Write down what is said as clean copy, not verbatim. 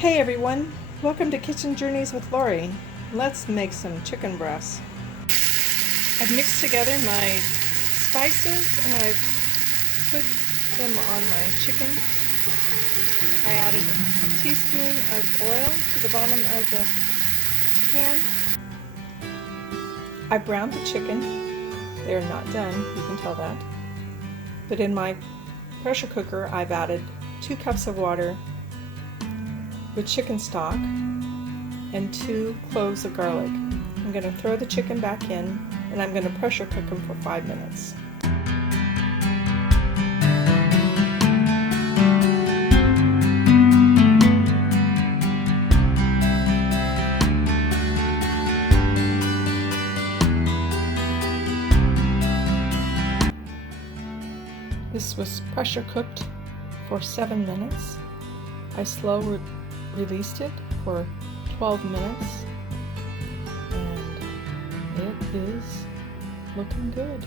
Hey everyone, welcome to Kitchen Journeys with Lori. Let's make some chicken breasts. I've mixed together my spices and I've put them on my chicken. I added a teaspoon of oil to the bottom of the pan. I browned the chicken. They're not done, you can tell that. But in my pressure cooker I've added 2 cups of water with chicken stock and 2 cloves of garlic. I'm going to throw the chicken back in and I'm going to pressure cook them for 5 minutes. This was pressure cooked for 7 minutes. I slow released it for 12 minutes and it is looking good.